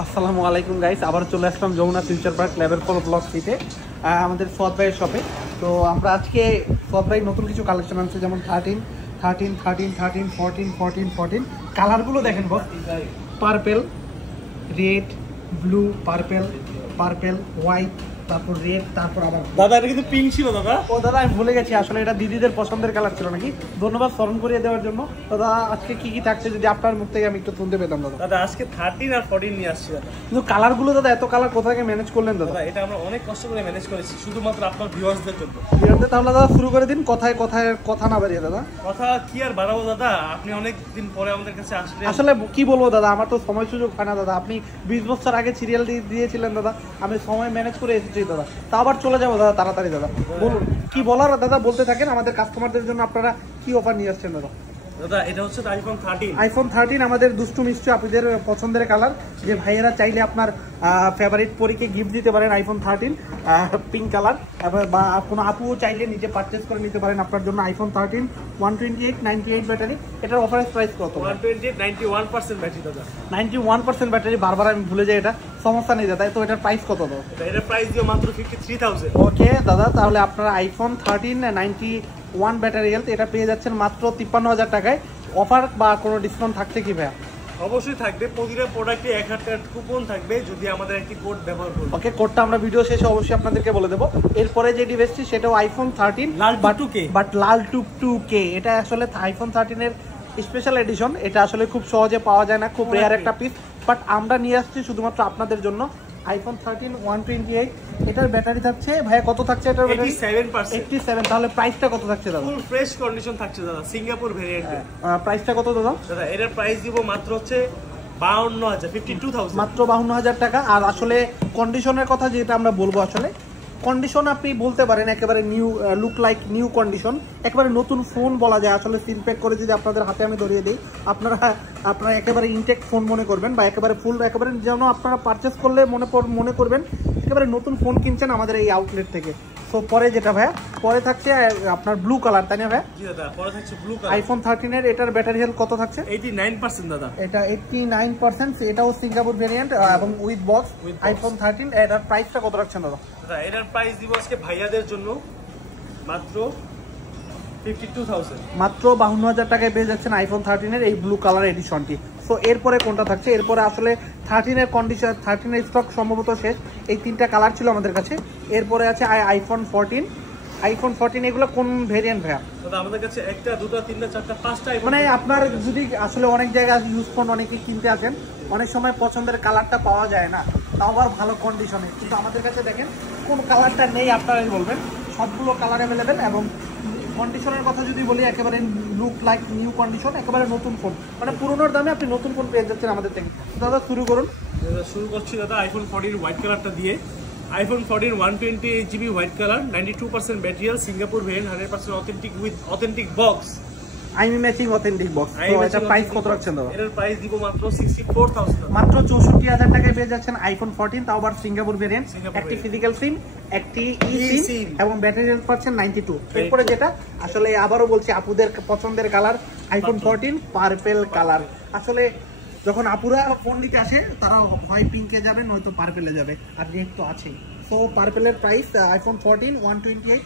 আসসালামু আলাইকুম গাইস, আবার চলে আসলাম Jamuna future park level 4 block সিতে আমাদের ফদ ভাইয়ের শপে। তো আমরা আজকে ফদ ভাই নতুন কিছু কালেকশন আনছে, যেমন 13, 13, 13, 13, 14, 14, 14 কালারগুলো দেখেন boss. Purple, red, blue, purple, purple, white, তারপর রেড, তারপর আবার দাদা এটা কিন্তু পিঙ্ক ছিল দাদা। ও দাদা আমি ভুলে গেছি, আসলে এটা দিদিদের পছন্দের কালার ছিল নাকি। ধন্যবাদ স্মরণ করিয়ে দেওয়ার জন্য। দাদা আজকে কি কি থাকছে যদি আপনার মুখ থেকে আমি একটু শুনতে পেতাম দাদা। দাদা আজকে 13 আর 14 নিয়ে আসছি দাদা। কিন্তু কালারগুলো দাদা, এত কালার কোথা থেকে ম্যানেজ করলেন দাদা? দাদা এটা আমরা অনেক কষ্ট করে ম্যানেজ করেছি শুধুমাত্র আপনার ভিউয়ার্সদের জন্য। তাহলে দাদা শুরু করে দিন, কথায় কথায় কথা না বাড়িয়ে দাদা। কথা কি আর বাড়াবো দাদা, আপনি অনেক দিন পরে আমাদের কাছে আসলেন। আসলে কি বলবো দাদা, আমার তো সময় সুযোগ হয় না দাদা। আপনি 20 বছর আগে সিরিয়াল দিয়েছিলেন দাদা, আমি সময় ম্যানেজ করে এসেছি দাদা। তা আবার চলে যাবো দাদা তাড়াতাড়ি। দাদা বলুন কি বলার দাদা, বলতে থাকেন। আমাদের কাস্টমারদের জন্য আপনারা কি অফার নিয়ে আসছেন দাদা? দাদা এটা হচ্ছে আইফোন 13। আইফোন 13 আমাদের দুষ্টু মিষ্টি আপনাদের পছন্দের কালার, যে ভাইয়েরা চাইলে আপনার ফেভারিট পরীকে গিফট দিতে পারেন আইফোন 13 পিঙ্ক কালার, বা কোনো আপুও চাইলে নিজে পারচেস করে নিতে পারেন আপনার জন্য আইফোন 13 128 98 ব্যাটারি। এটার অফারেজ প্রাইস কত? 128 91% ব্যাটারি দাদা। 91% ব্যাটারি, বারবার আমি ভুলে যাই, এটা সমস্যা নেই দাদা। তো এটার প্রাইস কত দাদা? এটার প্রাইস দিও মাত্র 53000। ওকে দাদা, তাহলে আপনারা আইফোন 13 91 ব্যাটারি হেলথ এটা পেয়ে যাচ্ছেন মাত্র 53,000 টাকায়। অফার বা কোনো ডিসকাউন্ট থাকছে কি ভাইয়া? অবশ্যই থাকবে, প্রতিটা প্রোডাক্টে 1000 টাকার কুপন থাকবে যদি আমাদের একটি কোড ব্যবহার করুন। ওকে, কোডটা আমরা ভিডিও শেষে অবশ্যই আপনাদেরকে বলে দেবো। এরপরে যে ডিভাইসটি সেটাও iPhone 13 Lal 2K, but Lal 2K। এটা আসলে আইফোন 13 এর স্পেশাল এডিশন। এটা আসলে খুব সহজে পাওয়া যায় না, খুব রেয়ার একটা পিস, বাট আমরা নিয়ে আসছি শুধুমাত্র আপনাদের জন্য। আইফোন 13 128, এটার ব্যাটারি থাকছে ভাইয়া কত থাকছে? এটার ব্যাটারি 87। তাহলে প্রাইসটা কত থাকছে দাদা? ফুল ফ্রেশ কন্ডিশন থাকছে দাদা, সিঙ্গাপুর ভেরিয়েন্টে। প্রাইসটা কত দাদা? দাদা এটার প্রাইস দিব মাত্র হচ্ছে 52,000 মাত্র 52,000 টাকা। আর আসলে কন্ডিশনের কথা যেটা আমরা বলবো, আসলে কন্ডিশন আপনি বলতে পারেন একেবারে new, look like new condition, একেবারে নতুন ফোন বলা যায়। আসলে সিল প্যাক করে যদি আপনাদের হাতে আমি ধরিয়ে দিই, আপনারা একেবারে ইনটেক ফোন মনে করবেন, বা একেবারে ফুল, একেবারে যেন আপনারা পারচেস করলে মনে করবেন একেবারে নতুন ফোন কিনছেন আমাদের এই আউটলেট থেকে। তো পরে যেটা ভাইয়া, পরে থাকছে আপনার ব্লু কালার, তাই না ভাইয়া? জি দাদা, পরে থাকছে ব্লু কালার। আইফোন 13 এর এটার ব্যাটারি হেলথ কত থাকছে? 89% দাদা। এটা 89%, এটাও সিঙ্গাপুর ভেরিয়েন্ট এবং উইথ বক্স আইফোন 13। এটার প্রাইসটা কত রাখছেন দাদা? দাদা এটার প্রাইস দিব আজকে ভাইয়াদের জন্য মাত্র 52,000। মাত্র 52,000 টাকায় পেয়ে যাচ্ছেন আইফোন 13 এর এই ব্লু কালার এডিশনটি। সো এরপরে কোনটা থাকছে? এরপরে আসলে 13 এর কন্ডিশন, 13 এর স্টক সম্ভবত শেষ। এই তিনটা কালার ছিল আমাদের কাছে। এরপরে আছে আইফোন 14। আইফোন 14 এগুলো কোন ভেরিয়েন্ট ভাইয়া? দাদা আমাদের কাছে একটা, দুটো, তিনটা, চারটা, পাঁচটা মানে আপনার যদি আসলে অনেক জায়গায় ইউজ ফোন অনেকে কিনতে আসেন, অনেক সময় পছন্দের কালারটা পাওয়া যায় না, তাও আবার ভালো কন্ডিশনে। কিন্তু আমাদের কাছে দেখেন কোন কালারটা নেই আপনারাই বলবেন, সবগুলো কালার অ্যাভেলেবেল। এবং কন্ডিশনের কথা যদি বলি, একেবারে লুক লাইক নিউ কন্ডিশন, একেবারে নতুন ফোন, মানে পুরোনোর দামে আপনি নতুন ফোন পেয়ে যাচ্ছেন আমাদের থেকে। দাদা শুরু করুন। শুরু করছি দাদা আইফোন 14 হোয়াইট কালারটা দিয়ে। IPhone 14 128 GB white colour, 92% battery, Singapore variant, 100% authentic with authentic box. Aimi matching authentic box. তো এটা প্রাইস কত রাখছেন দাদা? এর প্রাইস দিব মাত্র 64,000। মাত্র 64,000 টাকায় পেয়ে যাচ্ছেন আইফোন 14, তাও আবার সিঙ্গাপুর ভেরিয়েন্ট, একটি ফিজিক্যাল সিম, একটি ই সিম, এবং ব্যাটারি হেলথ পাচ্ছেন 92। এরপরে যেটা আসলে আবারও বলছি আপনাদের পছন্দের কালার আইফোন 14 পার্পেল কালার। আসলে যখন আপুরা ফোন নিতে আসে তারা হয় পিঙ্কে যাবে নয়তো পার্পেলে যাবে, আর রেড তো আছেই। সো পার্পেলের প্রাইস আইফোন 14 128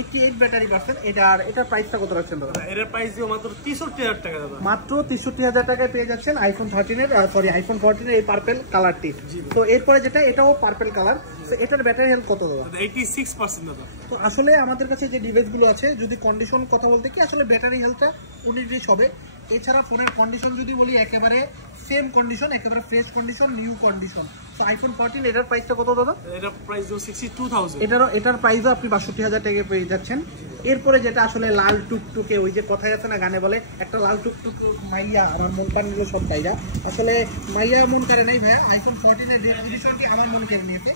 88 ব্যাটারি পাচ্ছেন। এটার প্রাইসটা কত রাখছেন দাদা? এর প্রাইস দিব মাত্র 63,000 টাকা দাদা। মাত্র 63,000 টাকায় পেয়ে যাচ্ছেন আইফোন 13 এর আইফোন 14 এর এই পার্পেল কালারটি। তো এরপরে যেটা, এটাও পার্পেল কালার। তো এটার ব্যাটারি হেলথ কত দাদা? 86% দাদা। তো আসলে আমাদের কাছে যে ডিভাইসগুলো আছে, যদি কন্ডিশন কথা বলতে কি, আসলে ব্যাটারি হেলথটা 19 হবে। এছাড়া ফোনের কন্ডিশন যদি বলি, একেবারে সেম কন্ডিশন, একেবারে ফ্রেশ কন্ডিশন, নিউ কন্ডিশন। তো আইফোন 14 এটার প্রাইসটা কত দাদা? এটার প্রাইস দিব 62,000। এটার প্রাইসও আপনি 62,000 টাকায় পেয়ে যাচ্ছেন। এরপরে যেটা আসলে লাল টুকটুকে, ওই যে কথায় আছে না গানে বলে, একটা লাল টুকটুক মাইয়া আমার মন পান নিল সব চাইরা। আসলে মাইয়া মন করে নেই ভাইয়া, আইফোন 14 এর রেড এডিশনটি আমার মন কেড়ে নিয়েছে।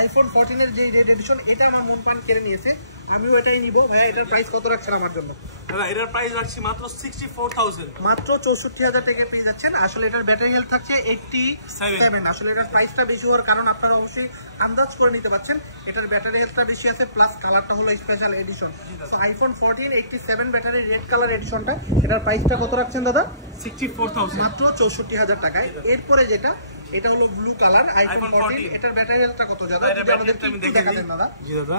আইফোন 14 এর যে রেড এডিশন, এটা আমার মন পান কেড়ে নিয়েছে। আমিও এটাই নিব ভাইয়া। এটার প্রাইস কত রাখছেন আমার জন্য? দাদা এটার প্রাইস রাখছি মাত্র 64000, মাত্র 64000 টাকা পেয়ে যাচ্ছেন। আসলে এটার ব্যাটারি হেলথ থাকছে 87। আসলে এটার প্রাইসটা বেশি হওয়ার কারণ আপনারা অবশ্যই আন্দাজ করে নিতে পারছেন, এটার ব্যাটারি হেলথটা বেশি আছে, প্লাস কালারটা হলো special edition. So iPhone 14 87 battery red colour এডিশনটা, এটার প্রাইসটা কত রাখছেন দাদা? 64000, মাত্র 64000 টাকায়। এরপরে যেটা, এটা হলো ব্লু কালার আইফোন 14, এটার ব্যাটারি হেলথটা কত দাদা? যদি আমাদের একটু দেখাবেন দাদা। জি দাদা,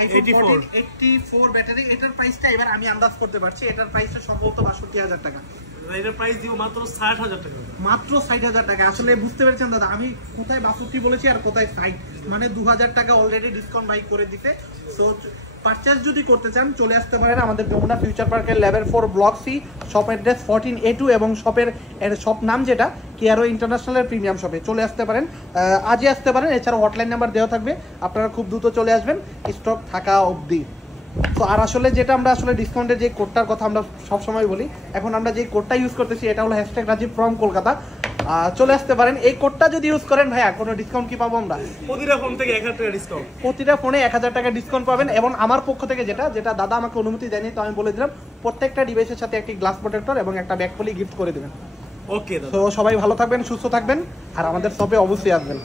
আইফোন 14 84 ব্যাটারি, এটার প্রাইসটা এবার আমি আন্দাজ করতে পারছি, এটার প্রাইসটা সম্ভবত 62000 টাকা। এটার প্রাইস দিব মাত্র 60000 টাকা, মাত্র 60000 টাকা। আসলে বুঝতে পেরেছেন দাদা, আমি কোথায় 62 বলেছি আর কোথায় 60, মানে 2000 টাকা অলরেডি ডিসকাউন্ট বাই করে দিতে। সো পারচেজ যদি করতে চান চলে আসতে পারেন আমাদের যমুনা ফিউচার পার্কের level 4 block C, shop address 14A2 এবং শপের শপ নাম যেটা কেয়ারো ইন্টারন্যাশনালের প্রিমিয়াম শপে চলে আসতে পারেন, আজই আসতে পারেন। এছাড়া হটলাইন নাম্বার দেওয়া থাকবে, আপনারা খুব দ্রুত চলে আসবেন স্টক থাকা অবধি। তো আর আসলে যেটা আমরা আসলে ডিসকাউন্টের যে কোডটার কথা আমরা সবসময় বলি, এখন আমরা যে কোডটা ইউজ করতেছি এটা হলো #রাজীব ফ্রম কলকাতা। চলে আসতে পারেন, এই কোডটা যদি ইউজ করেন ভাইয়া কোনো ডিসকাউন্ট কি পাবো আমরা? প্রতিটা ফোন থেকে 1000 টাকা ডিসকাউন্ট, প্রতিটা ফোনে 1000 টাকা ডিসকাউন্ট পাবেন। এবং আমার পক্ষ থেকে যেটা দাদা আমাকে অনুমতি দেয়নি, তো আমি বলে দিলাম প্রত্যেকটা ডিভাইসের সাথে একটি গ্লাস প্রোটেক্টর এবং একটা ব্যাক পলি গিফট করে দেবেন। ওকে দাদা। তো সবাই ভালো থাকবেন, সুস্থ থাকবেন, আর আমাদের শপে অবশ্যই আসবেন।